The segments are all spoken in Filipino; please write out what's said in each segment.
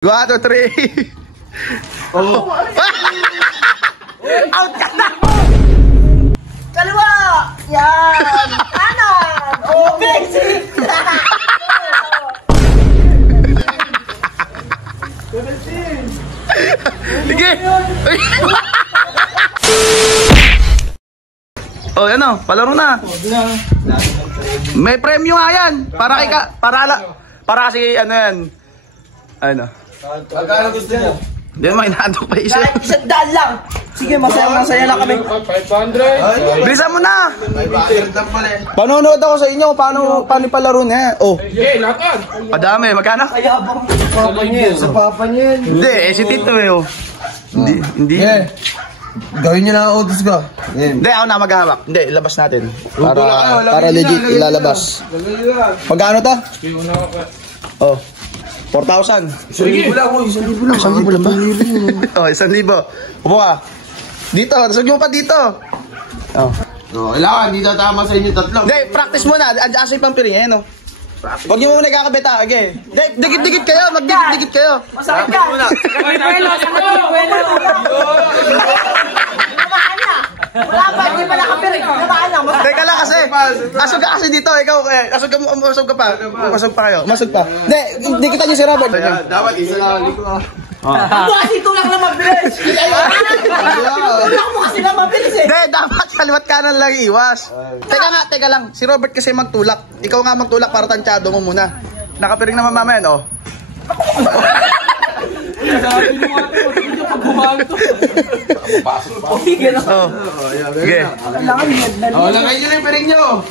1, 2, 3. Oh. Out ka na! Kaliwa! Yan! Kanan! Oh, basic! Sige! Oh, ano? Palaro na. May premyo nga yan. Para kasi ano yan. Ano? Magkano gusto niya? Hindi naman inaadok pa isa. Kahit $1 lang. Sige, masaya lang kami. 500. Bilisan mo na. 500 lang pala eh. Panonood ako sa inyo. Paano palaro niya? Oh. Sige, lakad. Padami. Magkano? Kaya abang papa niya yun. Sa papa niya yun. Hindi. Si Tito eh. Oh. Hindi. Yeah. Gawin niyo na odds ka. Hindi. Ako na maghahawak. Hindi. Ilabas natin. Para legit ilalabas. Magkano to? Oh. 4,000. 1,000 lang. 1,000 lang. 1,000 lang ba? Oh, 1,000. Upo ka. Dito. Sugyo mo pa dito. Oh. No, kailangan. Hindi tama sa inyo tatlo. Hindi, practice muna. Asa yung pampiring, eh, no? Huwag niyo muna ikakabita, okay? Dikit-dikit kayo, magdikit-dikit kayo. Masakit ka. Wala pa, hindi pa nakapirig. Teka lang kasi. Asog ka kasi dito, ikaw. Asog ka pa. Masog pa kayo. Masog pa. Hindi, dikitan niyo si Robert. Dapat isa lang. Ako kasi tulak na mabilis. Tulak mo kasi na mabilis eh. Hindi, dapat kaliwat kanan lang iwas. Teka lang. Si Robert kasi magtulak. Ikaw nga magtulak para tansyado mo muna. Nakapiring naman mamaya, no? Sige. Lagay nyo na yung piring nyo.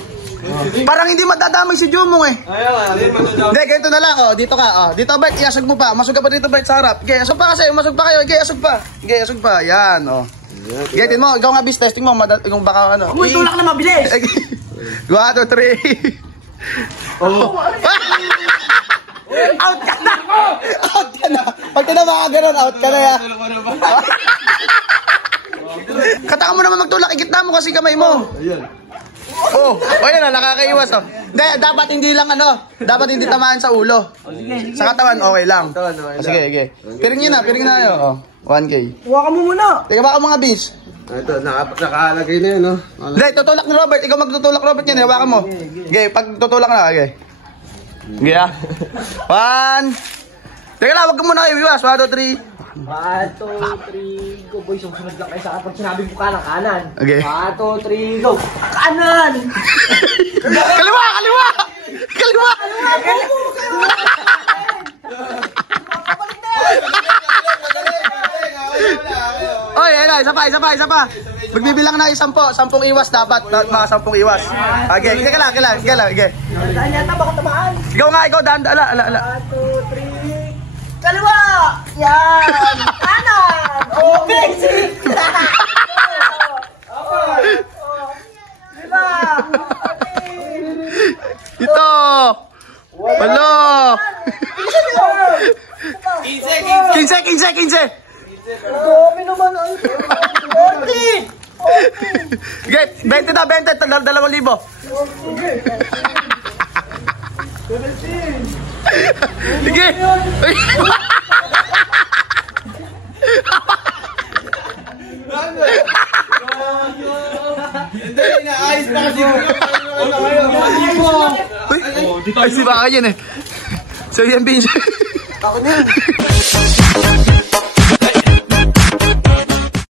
Parang hindi madadamay si Jumong eh. Hindi, ganito na lang. Oh, dito ka. Oh, dito, Bert. Iasog mo pa. Masog ka pa dito, Bert, sa harap. Okay, asog pa kasi. Masog pa kayo. Okay, asog pa. Okay, asog pa. Yan, oh. Getin mo. Ikaw nga bis testing mo. Kung baka ano. Uy, tulak na mabilis. 1, 2, 3. Oh. Out ka na! Out ka na! Pag tinama ka ganun, out ka na yan. Kataka mo naman magtulak. Igitna mo kasi kamay mo. Oh, ayan na, nakakaiwas oh. Dapat hindi lang ano, dapat hindi tamaan sa ulo. Sa katawan, okay lang. Sige. Piring na kayo. Oh, 1K. Huwag mo muna. Teka baka mga bis. Ito, nakalagay na yun, no? Hindi, tutulak ni Robert. Ikaw magtutulak, Robert, yan. Hawakan mo. Okay, pag tutulak na, okay. Okay, ah. 1. Teka lang, wag ka muna kayo. 1, 2, 3. 1, 2, 3, go boy. Susunod lang kayo sa akin pag sinabi mo kanan. Okay. 1, 2, 3, go. Kanan! Kaliwa! Oy, ayun, isa pa. Magbibilang na 10 iwas dapat, mga 10 iwas. Okay, teka lang. Okay. Saan yata baka tamaan? Ikaw, daan, ala. 1, 2, 3. Kaliwa! Yan! Kanan! Oh, basic! Ito! Walo! 15! Dami naman ang 40! Okay, 20 na, 2,000. Sige! Hindi, inaayos na kasi. Ay, si baka yun eh. So yan, Binge. Ako din.